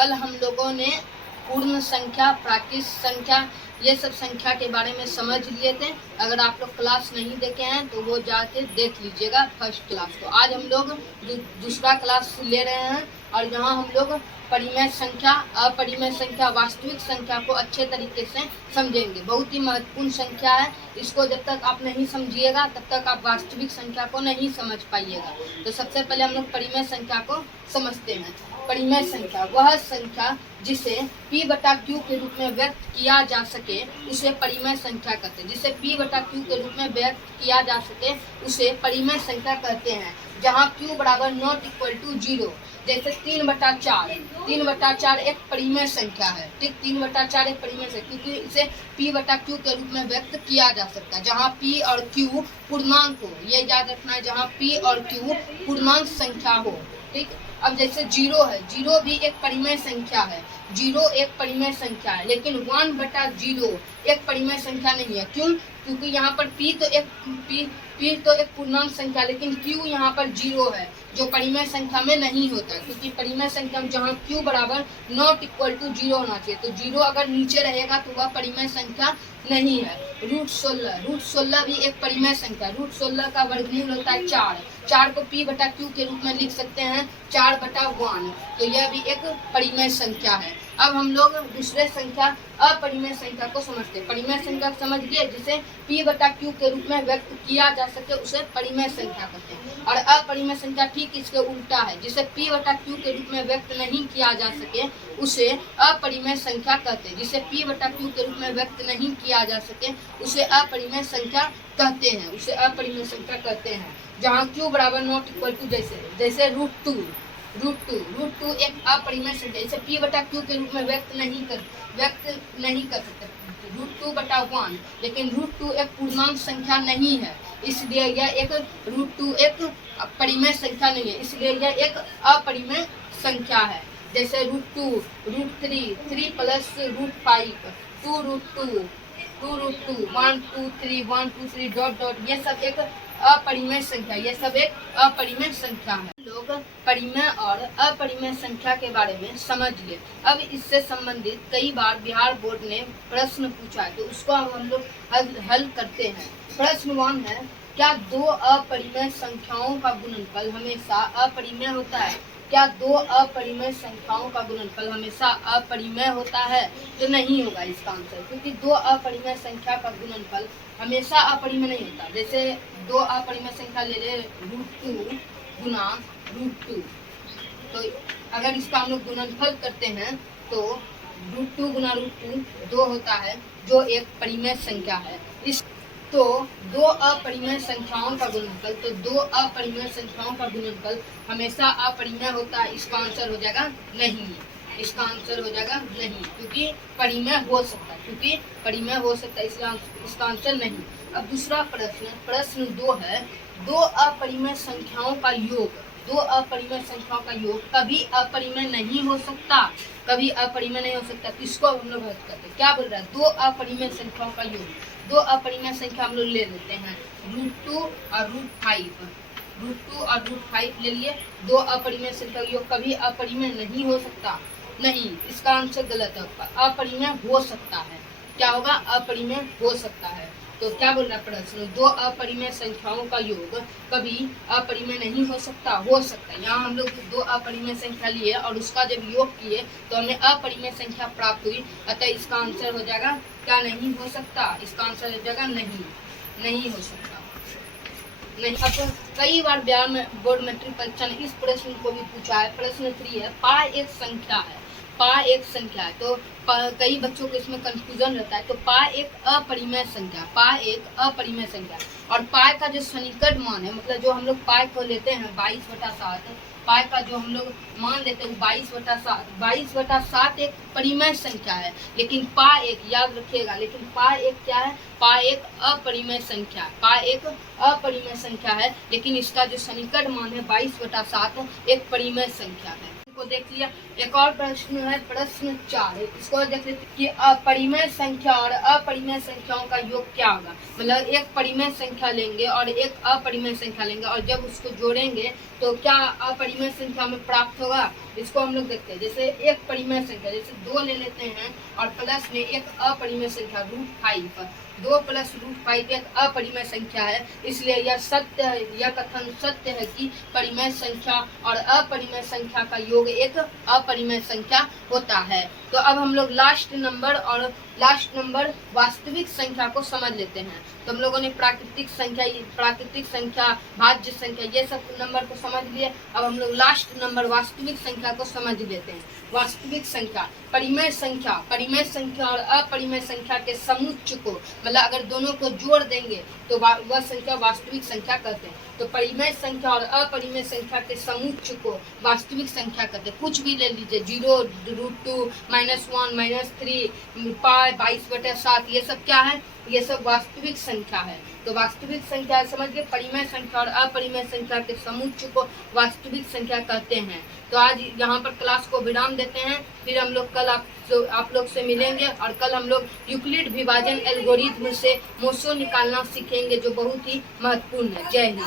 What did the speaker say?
कल हम लोगों ने पूर्ण संख्या, प्राकृत संख्या, ये सब संख्या के बारे में समझ लिए थे। अगर आप लोग क्लास नहीं देखे हैं तो वो जाके देख लीजिएगा फर्स्ट क्लास। तो आज हम लोग दूसरा क्लास ले रहे हैं और यहाँ हम लोग परिमेय संख्या, अपरिमेय संख्या, वास्तविक संख्या को अच्छे तरीके से समझेंगे। बहुत ही महत्वपूर्ण संख्या है। इसको जब तक आप नहीं समझिएगा तब तक आप वास्तविक संख्या को नहीं समझ पाइएगा। तो सबसे पहले हम लोग परिमेय संख्या को समझते हैं। परिमेय संख्या वह संख्या जिसे p बटा q के रूप में व्यक्त किया जा सके उसे परिमेय संख्या कहते हैं। जिसे p बटा q के रूप में व्यक्त किया जा सके उसे परिमेय संख्या कहते हैं। जहाँ q बराबर नॉट इक्वल टू 0। जैसे 3/4, 3/4 एक परिमेय संख्या है। ठीक, 3/4 एक परिमेय संख्या, क्योंकि इसे p बटा q के रूप में व्यक्त किया जा सकता है। जहाँ p और q पूर्णांक हो, ये याद रखना है, जहाँ p और q पूर्णांक संख्या हो। ठीक, अब जैसे 0 है, 0 भी एक परिमेय संख्या है। 0 एक परिमेय संख्या है, लेकिन 1/0 एक परिमेय संख्या नहीं है। क्यों? क्योंकि यहाँ पर p तो एक पूर्णांक संख्या, लेकिन q यहाँ पर 0 है, जो परिमेय संख्या में नहीं होता। क्योंकि परिमेय संख्या में जहाँ q बराबर नॉट इक्वल टू 0 होना चाहिए, तो 0 अगर नीचे रहेगा तो वह परिमेय संख्या नहीं है। √16 भी एक परिमेय संख्या। √16 का वर्गमूल होता है 4 को p बटा q के रूप में लिख सकते हैं 4/1। तो यह भी एक परिमेय संख्या है। अब हम लोग दूसरे संख्या अपरिमेय संख्या को समझते हैं। परिमेय संख्या समझ गए, जिसे p बटा q के रूप में व्यक्त किया जा सके उसे परिमेय संख्या कहते हैं। और अपरिमेय संख्या ठीक इसके उल्टा है। जिसे p बटा q के रूप में व्यक्त नहीं किया जा सके उसे अपरिमेय संख्या कहते हैं। जिसे p बटा q के रूप में व्यक्त नहीं किया जा सके उसे अपरिमेय संख्या कहते हैं। उसे अपरिमेय संख्या कहते हैं। जहाँ q बराबर नॉट इक्वल टू, जैसे √2 एक अपरिमेय संख्या, इसे p बटा q के रूप में व्यक्त नहीं कर सकते। √2/1, लेकिन √2 एक पूर्णांक संख्या नहीं है, इसलिए यह एक √2 एक परिमेय संख्या नहीं है, इसलिए यह एक अपरिमेय संख्या है। जैसे √2, √3, 3 प्लस √5, 2√2, 1 2 3 1 2 3 डॉट, ये सब एक अपरिमेय संख्या, ये सब एक अपरिमेय संख्या है। लोग परिमेय और अपरिमेय संख्या के बारे में समझ लिए। अब इससे संबंधित कई बार बिहार बोर्ड ने प्रश्न पूछा है, तो उसको हम लोग हल करते हैं। प्रश्न 1 है, क्या दो अपरिमेय संख्याओं का गुणनफल हमेशा अपरिमेय होता है? क्या दो अपरिमेय संख्याओं का गुणनफल हमेशा अपरिमेय होता है? तो नहीं होगा इसका आंसर, क्योंकि दो अपरिमेय संख्या का गुणनफल हमेशा अपरिमेय नहीं होता। जैसे दो अपरिमेय संख्या ले ले, √2 गुना √2, तो अगर इसका हम लोग गुणनफल करते हैं तो √2 गुना √2 2 होता है, जो एक परिमेय संख्या है। तो दो अपरिमेय संख्याओं का गुणनफल, तो दो अपरिमेय संख्याओं का गुणनफल हमेशा अपरिमेय होता है। इसका आंसर हो जाएगा नहीं। इसका आंसर हो जाएगा नहीं, क्योंकि परिमेय हो सकता है, इसलिए इसका आंसर नहीं। अब दूसरा प्रश्न 2 है, दो अपरिमेय संख्याओं का योग, दो अपरिमेय संख्याओं का योग कभी अपरिमेय नहीं हो सकता, कभी अपरिमेय नहीं हो सकता। किसको हम लोग हल करते हैं? क्या बोल रहा है? दो अपरिमेय संख्याओं का योग, दो अपरिमेय संख्या हम लोग ले लेते हैं, √2 और √5 ले लिए। दो अपरिमेय संख्या का योग कभी अपरिमेय नहीं हो सकता, नहीं, इसका आंसर गलत है। अपरिमेय हो सकता है। क्या होगा? अपरिमेय हो सकता है। तो क्या बोल रहा है प्रश्न? दो अपरिमेय संख्याओं का योग कभी अपरिमेय नहीं हो सकता, हो सकता है। यहाँ हम लोग दो अपरिमेय संख्या लिए और उसका जब योग किए तो हमें अपरिमेय संख्या प्राप्त हुई, अतः इसका आंसर हो जाएगा क्या? नहीं हो सकता। इसका आंसर हो जाएगा नहीं हो सकता, नहीं। अब कई बार बिहार बोर्ड मैट्रिक परीक्षा ने इस प्रश्न को भी पूछा है। प्रश्न 3 है, पाई एक संख्या है, पाई एक संख्या है। तो कई बच्चों को इसमें कंफ्यूजन रहता है। तो पाई एक अपरिमेय संख्या, पाई एक अपरिमेय संख्या, और पाई का जो सन्निकट मान है, मतलब जो हम लोग पाई को लेते हैं 22/7, पाई का जो हम लोग मान लेते हैं 22/7 एक परिमेय संख्या है। लेकिन पाई एक, याद रखिएगा, लेकिन पाई एक क्या है? पाई एक अपरिमेय संख्या, पाई एक अपरिमेय संख्या है, लेकिन इसका जो सन्निकट मान है 22/7 एक परिमेय संख्या है। को देख लिया। एक और प्रश्न है, प्रश्न 4 है, इसको देख लेते कि अपरिमेय संख्या और अपरिमेय संख्याओं का योग क्या होगा। मतलब एक परिमेय संख्या लेंगे और एक अपरिमेय संख्या लेंगे और जब उसको जोड़ेंगे तो क्या अपरिमेय संख्या में प्राप्त होगा, इसको हम लोग देखते हैं। जैसे एक परिमेय संख्या, जैसे 2 ले लेते हैं और प्लस में एक अपरिमेय संख्या √5, 2 प्लस √5 एक अपरिमेय संख्या है, इसलिए यह सत्य है, यह कथन सत्य है कि परिमेय संख्या और अपरिमेय संख्या का योग एक अपरिमेय संख्या होता है। तो अब हम लोग लास्ट नंबर वास्तविक संख्या को समझ लेते हैं। तो हम लोगों ने प्राकृतिक संख्या, भाज्य संख्या, ये सब नंबर को समझ लिए। अब हम लोग लास्ट नंबर वास्तविक संख्या को समझ लेते हैं। वास्तविक संख्या, परिमेय संख्या और अपरिमेय संख्या के समुच्चय को, मतलब अगर दोनों को जोड़ देंगे तो वह संख्या वास्तविक संख्या कहते हैं। तो परिमेय संख्या और अपरिमेय संख्या के समुच्चय को वास्तविक संख्या कहते हैं। कुछ भी ले लीजिए, 0, √2, -1, -3, पाई, 22/7, ये सब क्या है, ये सब वास्तविक संख्या है। तो वास्तविक संख्या समझ गए, परिमेय संख्या और अपरिमेय संख्या के समुच्चय को वास्तविक संख्या कहते हैं। तो आज यहाँ पर क्लास को विराम देते हैं, फिर हम लोग कल आप लोग से मिलेंगे और कल हम लोग यूक्लिड विभाजन एल्गोरिथ्म से मोसो निकालना सीखेंगे, जो बहुत ही महत्वपूर्ण है। जय हिंद।